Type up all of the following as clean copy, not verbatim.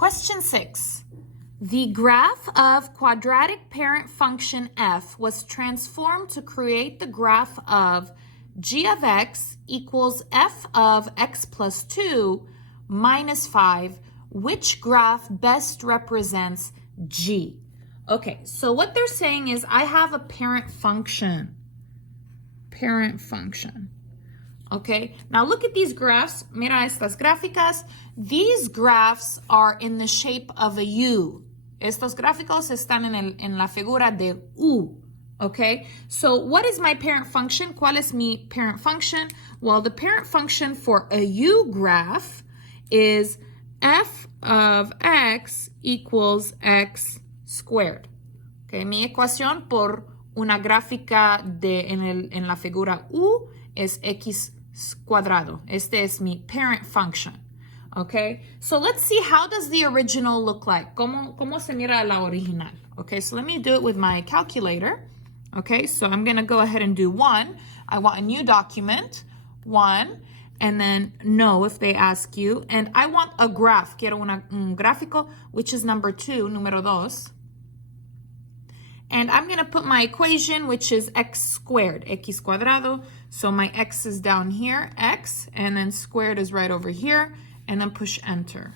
Question 6. The graph of quadratic parent function f was transformed to create the graph of g of x equals f of x plus 2 minus 5. Which graph best represents g? Okay, so what they're saying is I have a parent function. Okay, now look at these graphs. Mira estas gráficas. These graphs are in the shape of a U. Estos gráficos están en la figura de U. Okay, so what is my parent function? ¿Cuál es mi parent function? Well, the parent function for a U graph is f of x equals x squared. Okay, mi ecuación por una gráfica en la figura U es x cuadrado. Este es mi parent function. Okay, so let's see, how does the original look like? ¿Cómo se mira la original? Okay, so let me do it with my calculator. Okay, so I'm going to go ahead and do 1. I want a new document, 1, and then no if they ask you. And I want a graph. Quiero un gráfico, which is number 2, número 2. And I'm going to put my equation, which is x squared, x cuadrado. So my x is down here, x, and then squared is right over here, and then push enter.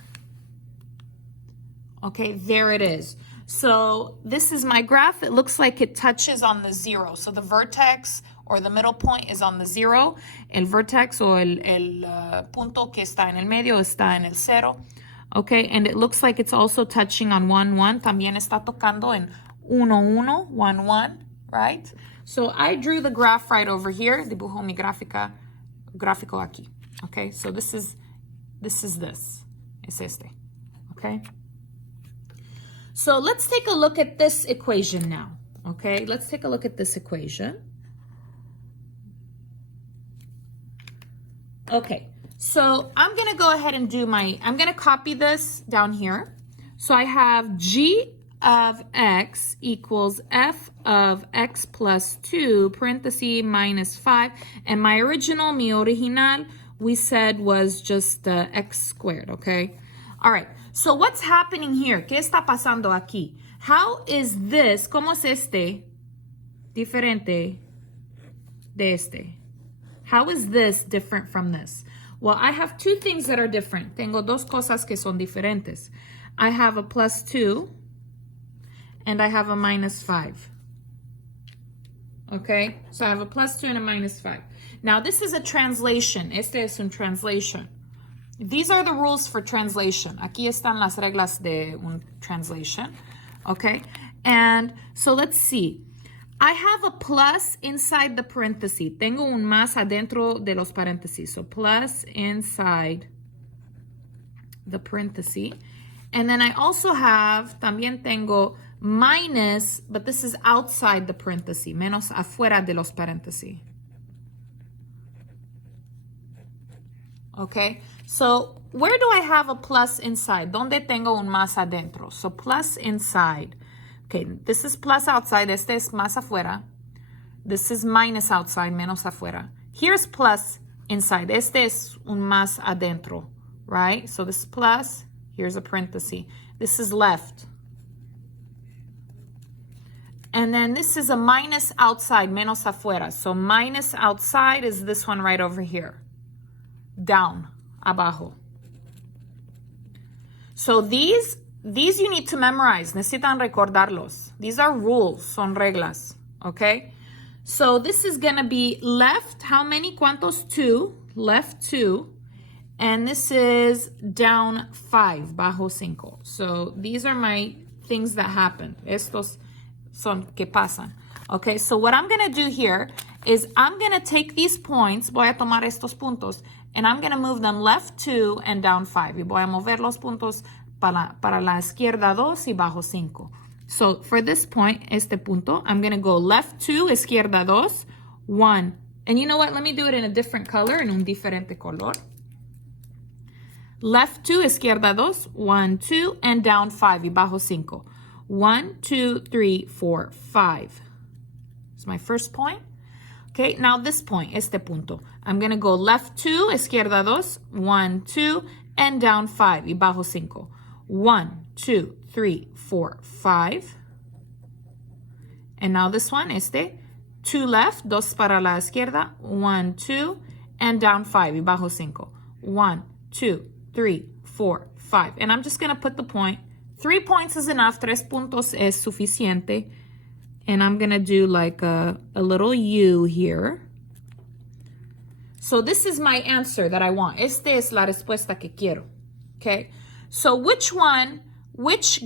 Okay, there it is. So this is my graph. It looks like it touches on the 0. So the vertex or the middle point is on the 0. El vertex o el punto que está en el medio está en el 0. Okay, and it looks like it's also touching on 1, 1. También está tocando en 1, 1, 1, 1, right? So I drew the graph right over here. Dibujo mi gráfico aquí. Okay, so this is this. Es este. Okay? So let's take a look at this equation now. Okay, let's take a look at this equation. Okay, so I'm going to go ahead and I'm going to copy this down here. So I have g of x equals f of x plus 2, parenthesis, minus 5. And mi original, we said was just x squared, okay? All right, so what's happening here? ¿Qué está pasando aquí? How is this, cómo es este, diferente de este? How is this different from this? Well, I have two things that are different. Tengo dos cosas que son diferentes. I have a plus 2 and I have a minus 5. Okay, so I have a plus 2 and a minus 5. Now, this is a translation. Este es un translation. These are the rules for translation. Aquí están las reglas de un translation. Okay, and so let's see. I have a plus inside the parenthesis. Tengo un más adentro de los paréntesis. So plus inside the parenthesis. And then I also have, también tengo minus, but this is outside the parenthesis, menos afuera de los paréntesis. Okay, so where do I have a plus inside? ¿Dónde tengo un más adentro? So plus inside. Okay, this is plus outside, este es más afuera. This is minus outside, menos afuera. Here's plus inside, este es un más adentro, right? So this is plus, here's a parenthesis. This is left. And then this is a minus outside, menos afuera. So minus outside is this one right over here. Down, abajo. So these you need to memorize. Necesitan recordarlos. These are rules, son reglas, okay? So this is going to be left, how many? ¿Cuántos? 2, left 2. And this is down 5, bajo 5. So these are my things that happen. Estos son que pasan. Okay, so what I'm going to do here is I'm going to take these points, voy a tomar estos puntos, and I'm going to move them left 2 and down 5. Y voy a mover los puntos para la izquierda 2 y bajo 5. So for this point, este punto, I'm going to go left 2, izquierda 2, 1. And you know what? Let me do it in a different color, en un diferente color. Left 2, izquierda 2, 1, 2, and down 5 y bajo 5. 1, 2, 3, 4, 5. It's my first point. Okay, now this point, este punto. I'm going to go left 2, izquierda 2, 1, 2, and down 5 y bajo 5. 1, 2, 3, 4, 5. And now this one, 2 left, 2 para la izquierda, 1, 2, and down 5, y bajo 5. 1, 2, 3, 4, 5. And I'm just gonna put the point. 3 points is enough, 3 puntos es suficiente. And I'm gonna do like a little U here. So this is my answer that I want. Esta es la respuesta que quiero, okay? So which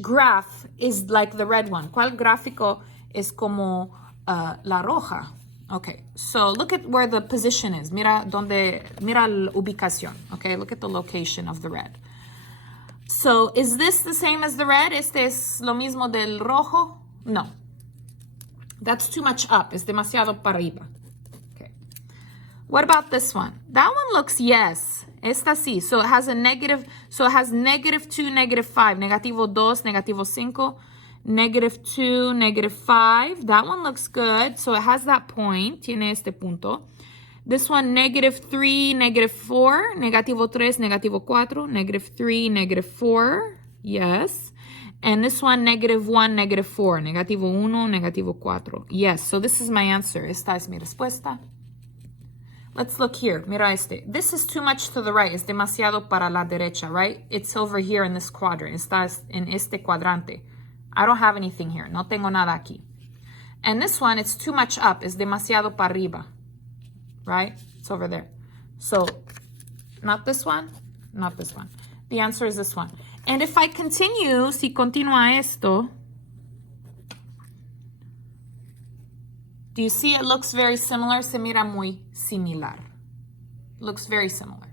graph is like the red one? ¿Cuál gráfico es como la roja? Okay, so look at where the position is. Mira la ubicación, okay? Look at the location of the red. So is this the same as the red? ¿Este es lo mismo del rojo? No. That's too much up. Es demasiado para arriba. Okay. What about this one? That one looks, yes. Esta sí. So it has a negative, so it has -2, -5, negativo 2, negativo 5, -2, -5. That one looks good. So it has that point. Tiene este punto. This one, -3, -4, negativo 3, negativo 4, -3, -4. Yes. And this one, -1, -4, negativo 1, negativo 4. Yes, so this is my answer. Esta es mi respuesta. Let's look here. Mira este. This is too much to the right. Es demasiado para la derecha, right? It's over here in this quadrant. Está en este cuadrante. I don't have anything here. No tengo nada aquí. And this one, it's too much up. Es demasiado para arriba, right? It's over there. So, not this one, not this one. The answer is this one. And if I continue, si continúa esto, do you see it looks very similar? Se mira muy similar. Looks very similar.